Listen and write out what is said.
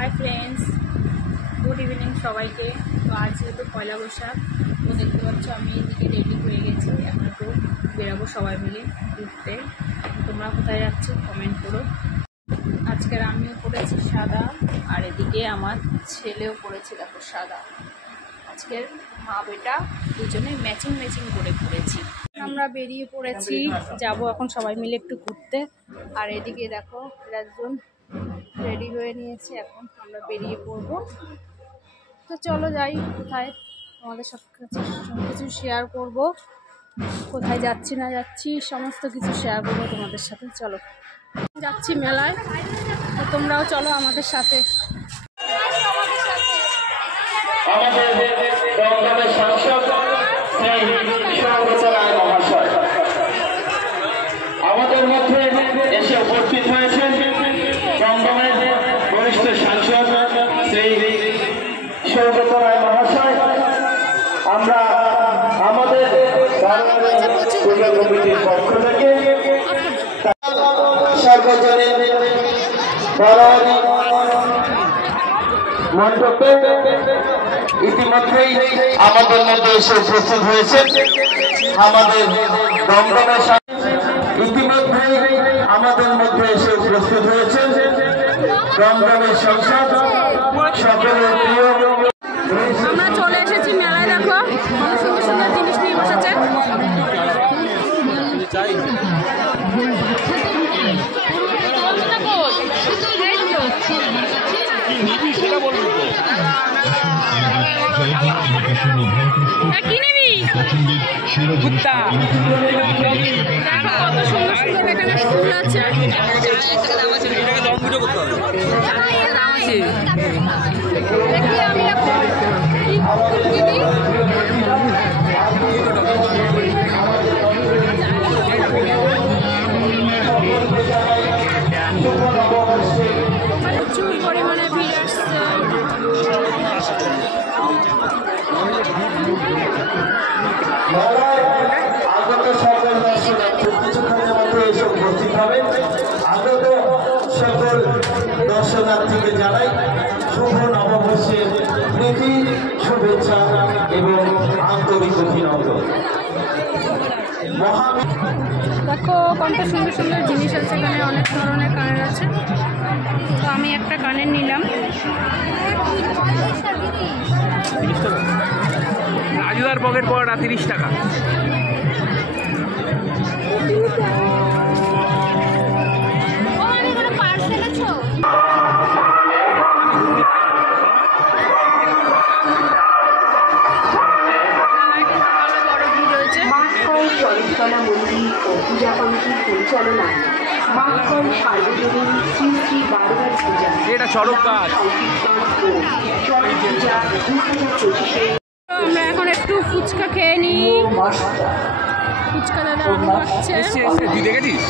Hi friends good evening সবাইকে। তো আজ যেহেতু পয়লা বৈশাখ, তো দেখতে পাচ্ছ আমি এদিকে রেডি হয়ে গেছি। এখন তো বেরাবো সবাই মিলে ঘুরতে। তোমরা কোথায় যাচ্ছ কমেন্ট করো। আজকের আমিও পরেছি সাদা, আর এদিকে আমার ছেলেও পরেছে দেখো সাদা। আজকের মা বেটা দুজনে ম্যাচিং করে পড়েছি। আমরা বেরিয়ে পড়েছি, যাব এখন সবাই মিলে একটু ঘুরতে। আর এদিকে দেখো একজন রেডি হয়ে নিয়েছে, এখন আমরা বেরিয়ে পড়বো। তো চলো যাই, কোথায় আমাদের সব কিছু শেয়ার করব, কোথায় যাচ্ছি না যাচ্ছি সমস্ত কিছু শেয়ার করবো তোমাদের সাথে। চলো যাচ্ছি মেলায়, তো তোমরাও চলো আমাদের সাথে। আমাদের মধ্যে এসে উপস্থিত হয়েছেন দমদমের বরিষ্ঠ সাংসদ শ্রী সৌগত রায় মহাশয়। আমরা আমাদের পূজা কমিটির পক্ষ থেকে সর্বজনীন মণ্ডপে ইতিমধ্যেই আমাদের মধ্যে এসে উপস্থিত হয়েছে আমাদের দমদমের ইতিমধ্যেই আমাদের মধ্যে এসে উপস্থিত হয়েছে দমদমের সংসদ সকলের প্রিয়। আমরা চলে এসেছি মেলায়, দেখো কত সুন্দর সুন্দর জিনিস নিয়ে বসেছে। কি নিবি? কত সুন্দর সুন্দর এখানে ফুল আছে। দেখি আমি প্রচুর পরিমাণে ভিড় আসছে। আগত সকল কিছুক্ষণের মধ্যে এসে উপস্থিত হবে। আগত সকল দর্শনার্থীকে জানাই শুভ নববর্ষের প্রীতি শুভেচ্ছা এবং আন্তরিক অভিনন্দন। দেখো কত সুন্দর সুন্দর জিনিস আছে এখানে, অনেক ধরনের কানের আছে। তো আমি একটা কানের নিলাম। রাজুদার পকেট পড়া 30 টাকা। মন্দির ও পূজা কমিটির পরিচালনায় মাখন সার্বজনীন শ্রী শ্রী বারবার পূজা এটা চড়ক গাছ আমরা এখন একটু ফুচকা খেয়ে নিই। ফুচকা দাদা আলু খাচ্ছে। তুই দেখেছিস?